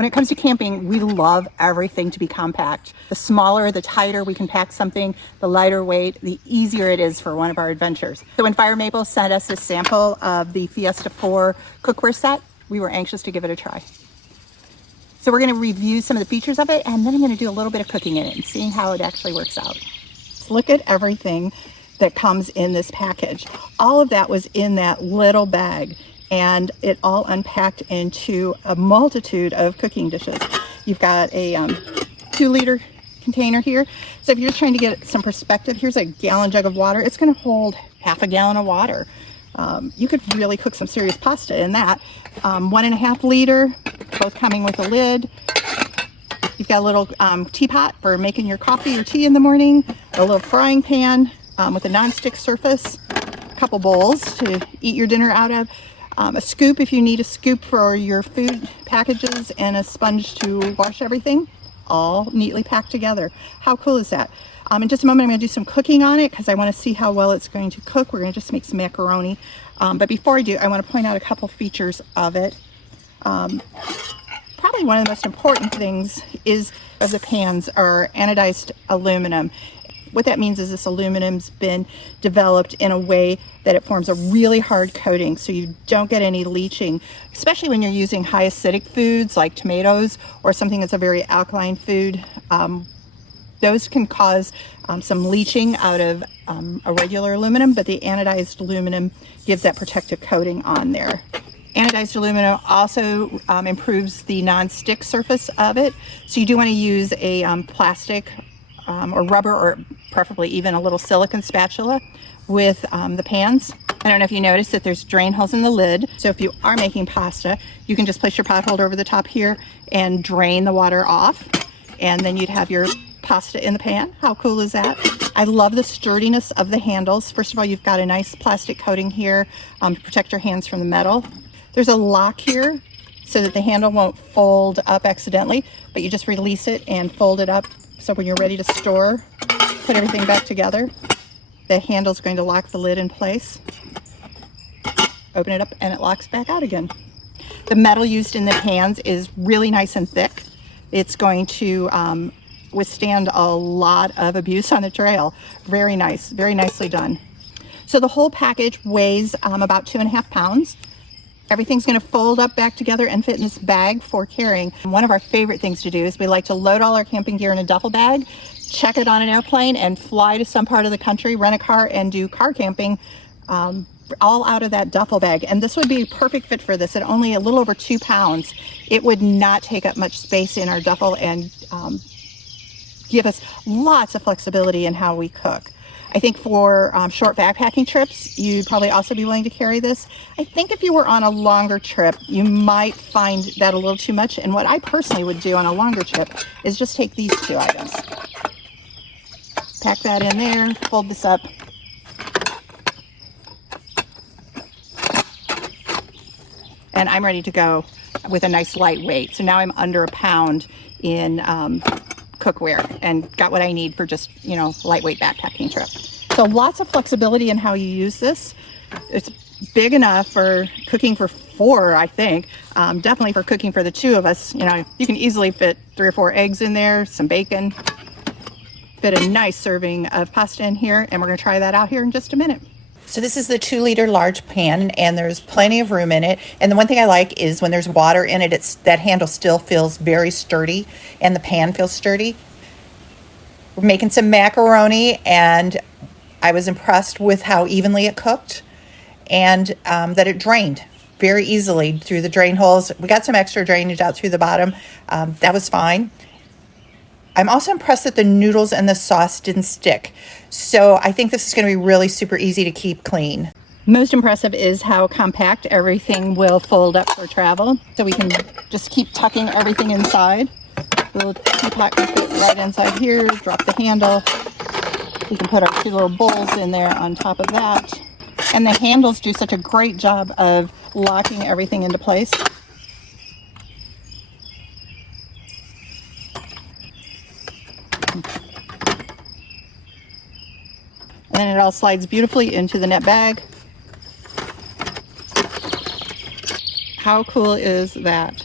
When it comes to camping, we love everything to be compact. The smaller, the tighter we can pack something, the lighter weight, the easier it is for one of our adventures. So when Fire Maple sent us a sample of the Fiesta 4 cookware set, we were anxious to give it a try. So we're going to review some of the features of it, and then I'm going to do a little bit of cooking in it and seeing how it actually works out. Look at everything that comes in this package. All of that was in that little bag, and it all unpacked into a multitude of cooking dishes. You've got a 2-liter container here. So if you're just trying to get some perspective, here's a gallon jug of water. It's going to hold half a gallon of water. You could really cook some serious pasta in that. 1.5 liter, both coming with a lid. You've got a little teapot for making your coffee or tea in the morning, a little frying pan with a non-stick surface, a couple bowls to eat your dinner out of, a scoop if you need a scoop for your food packages, and a sponge to wash everything, all neatly packed together. How cool is that? In just a moment, I'm going to do some cooking on it because I want to see how well it's going to cook. We're going to just make some macaroni. But before I do, I want to point out a couple features of it. Probably one of the most important things of the pans are anodized aluminum. What that means is this aluminum's been developed in a way that it forms a really hard coating so you don't get any leaching, especially when you're using high acidic foods like tomatoes or something that's a very alkaline food. Those can cause some leaching out of a regular aluminum, but the anodized aluminum gives that protective coating on there. Anodized aluminum also improves the non-stick surface of it. So you do want to use a plastic or rubber, or preferably even a little silicone spatula with the pans. I don't know if you noticed that there's drain holes in the lid. So if you are making pasta, you can just place your pot holder over the top here and drain the water off. And then you'd have your pasta in the pan. How cool is that? I love the sturdiness of the handles. First of all, you've got a nice plastic coating here to protect your hands from the metal. There's a lock here so that the handle won't fold up accidentally, but you just release it and fold it up. So when you're ready to store, put everything back together, the handle's going to lock the lid in place. Open it up and it locks back out again. The metal used in the pans is really nice and thick. It's going to withstand a lot of abuse on the trail. Very nice, very nicely done. So the whole package weighs about 2.5 pounds. Everything's going to fold up back together and fit in this bag for carrying. One of our favorite things to do is we like to load all our camping gear in a duffel bag, check it on an airplane, and fly to some part of the country, rent a car, and do car camping all out of that duffel bag. And this would be a perfect fit for this at only a little over 2 pounds. It would not take up much space in our duffel and give us lots of flexibility in how we cook. I think for short backpacking trips, you'd probably also be willing to carry this. I think if you were on a longer trip, you might find that a little too much. And what I personally would do on a longer trip is just take these 2 items. Pack that in there, fold this up. And I'm ready to go with a nice lightweight. So now I'm under 1 pound in cookware and got what I need for just, lightweight backpacking trip. So lots of flexibility in how you use this. It's big enough for cooking for 4, I think. Definitely for cooking for the 2 of us. You can easily fit 3 or 4 eggs in there, some bacon, fit a nice serving of pasta in here, and we're going to try that out here in just a minute. So this is the 2-liter large pan, and there's plenty of room in it. And the one thing I like is when there's water in it, that handle still feels very sturdy, and the pan feels sturdy. We're making some macaroni, and I was impressed with how evenly it cooked, and that it drained very easily through the drain holes. We got some extra drainage out through the bottom. That was fine. I'm also impressed that the noodles and the sauce didn't stick. So I think this is going to be really super easy to keep clean. Most impressive is how compact everything will fold up for travel. So we can just keep tucking everything inside. The little teapot can fit right inside here. Drop the handle. We can put our 2 little bowls in there on top of that. And the handles do such a great job of locking everything into place. And then it all slides beautifully into the net bag. How cool is that?